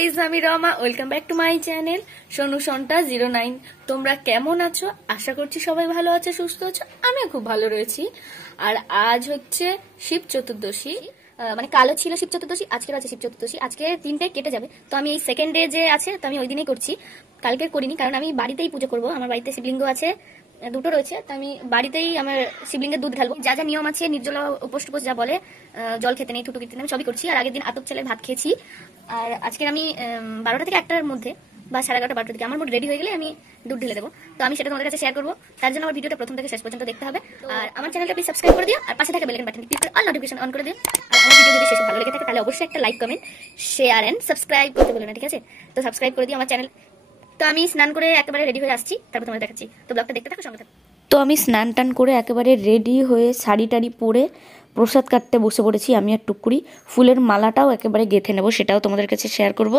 Guys, আমি Rama. Welcome back to my channel Sonu Santa 09। তোমরা কেমন আছো? আশা করছি সবাই ভালো আছে, সুস্থ আছো। আমিও খুব ভালো রয়েছি। আর আজ হচ্ছে শিব চতুর্দশী, মানে কালো ছিল শিব চতুর্দশী, আজকের আছে শিব চতুর্দশী। আজকে দিনটা কেটে যাবে, তো আমি এই সেকেন্ড ডে যে আছে তো আমি ওই দিনেই করছি, কালকে করিনি, কারণ আমি বাড়িতেই পুজো করবো। আমার বাড়িতে শিবলিঙ্গ আছে, দুটো রয়েছে, তো আমি বাড়িতেই আমার শিবলিঙ্গের দুধ ঢালবো। যা যা নিয়ম আছে, নির্জলা উপোস টুপোস যা বলে, জল খেতে নেই, থুতু খেতে নেই, সবই করছি। আর আগের দিন আতপ চালের ভাত খেয়েছি। আর আজকের আমি 12টা থেকে 1টার মধ্যে বা 11:30 12টার দিকে আমার মোট রেডি হয়ে গেলে আমি দুধ ঢেলে দেবো। তো আমি সেটা তোমাদের কাছে শেয়ার করবো, তার জন্য আমার ভিডিওটা প্রথম থেকে শেষ পর্যন্ত দেখতে হবে। আর আমার চ্যানেলটা প্লিজ সাবস্ক্রাইব করে দিও, আর পাশে থাকা বেল আইকন বাটন ক্লিক করে অল নোটিফিকেশন অন করে দিও। আর আমার ভিডিও যদি শেষে ভালো লেগে থাকে তাহলে অবশ্যই একটা like, comment, share and subscribe করতে বলো না, ঠিক আছে? তো সাবস্ক্রাইব করে দিও আমার চ্যানেল। তো আমি স্নান করে একেবারে রেডি হয়ে আসছি, তারপর তোমাদের দেখাচ্ছি। তো ব্লগটা দেখতে থাকো, সঙ্গে থাকো। তো আমি স্নান টান করে একেবারে রেডি হয়ে শাড়ি টাড়ি পরে প্রসাদ কাটতে বসে পড়েছি। আমি আর টুকুরি ফুলের মালাটাও একেবারে গেঁথে নেব, সেটাও তোমাদের কাছে শেয়ার করব।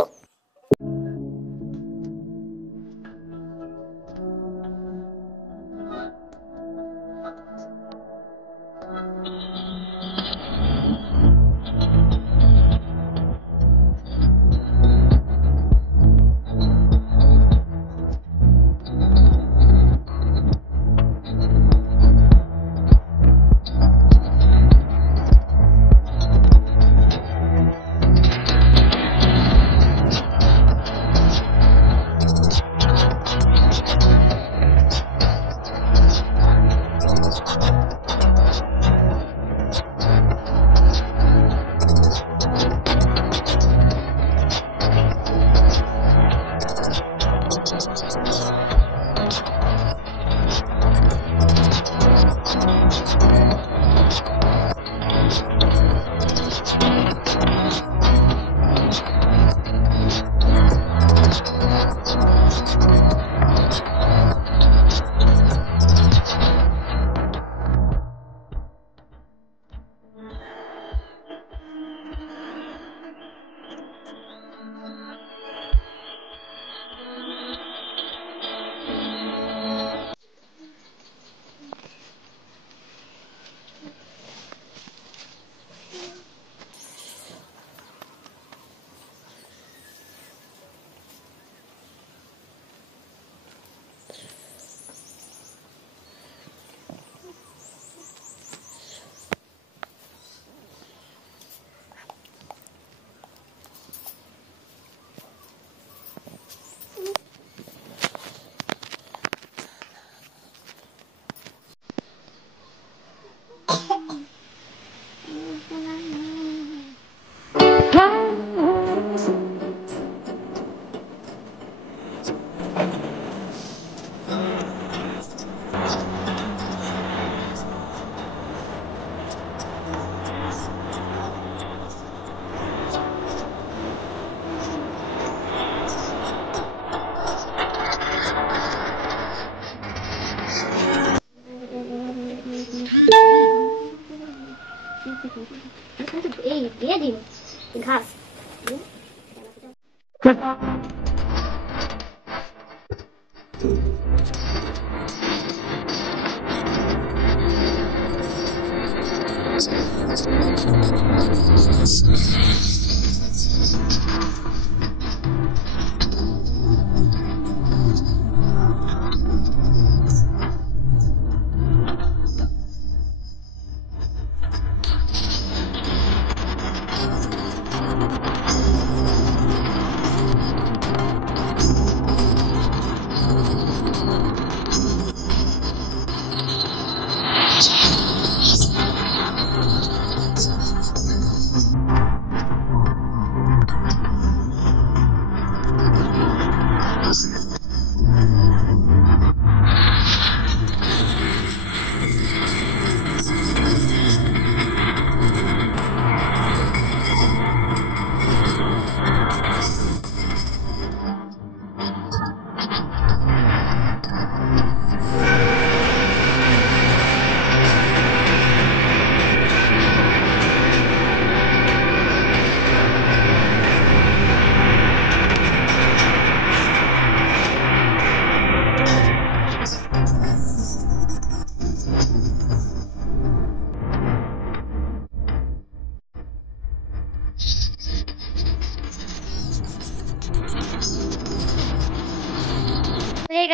এই দিয়ে দিন ঘাস।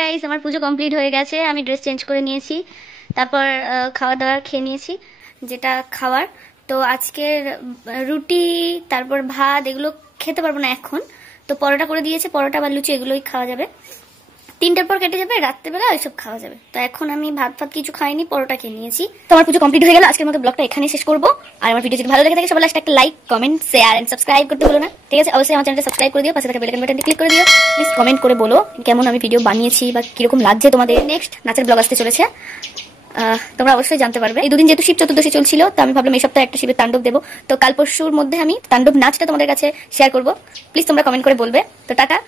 গাইস, আমার পুজো কমপ্লিট হয়ে গেছে। আমি ড্রেস চেঞ্জ করে নিয়েছি, তারপর খাওয়া দাওয়া খেয়ে নিয়েছি যেটা খাওয়ার। তো আজকের রুটি তারপর ভাত এগুলো খেতে পারবো না এখন, তো পরোটা করে দিয়েছে, পরোটা বা লুচি এগুলোই খাওয়া যাবে। 3টার পর কেটে যাবে, রাত্রেবেলা ওইসব খাওয়া যাবে। তো এখন আমি ভাত কিছু খাইনি, পরোটা খেয়ে নিয়েছি। তো আমার পুজো কমপ্লিট হয়ে গেল। আজকের মতো ব্লগটা এখানেই শেষ করবো। আর আমার ভিডিও যদি ভালো লেগে থাকে সবাই একটা like, comment, share and subscribe করতে ভুলো না, ঠিক আছে? অবশ্যই আমার চ্যানেলটা সাবস্ক্রাইব করে দিও, পাশে থাকা বেল আইকন বাটনটি ক্লিক করে দিও। প্লিজ কমেন্ট করে বলো কেমন আমি ভিডিও বানিয়েছি বা কিরকম লাগছে তোমাদের। নেক্সট নাচের ব্লগ আসতে চলেছে, তোমরা অবশ্যই জানতে পারবে। এই দুদিন যেহেতু শিব চতুর্দশী চলছিল, তো আমি ভাবলাম এই সপ্তাহে একটা শিবের তাণ্ডব দেবো। তো কাল পরশুর মধ্যে আমি তাণ্ডব নাচটা তোমাদের কাছে শেয়ার করবো। প্লিজ তোমরা কমেন্ট করে বলবে। তো টাটা।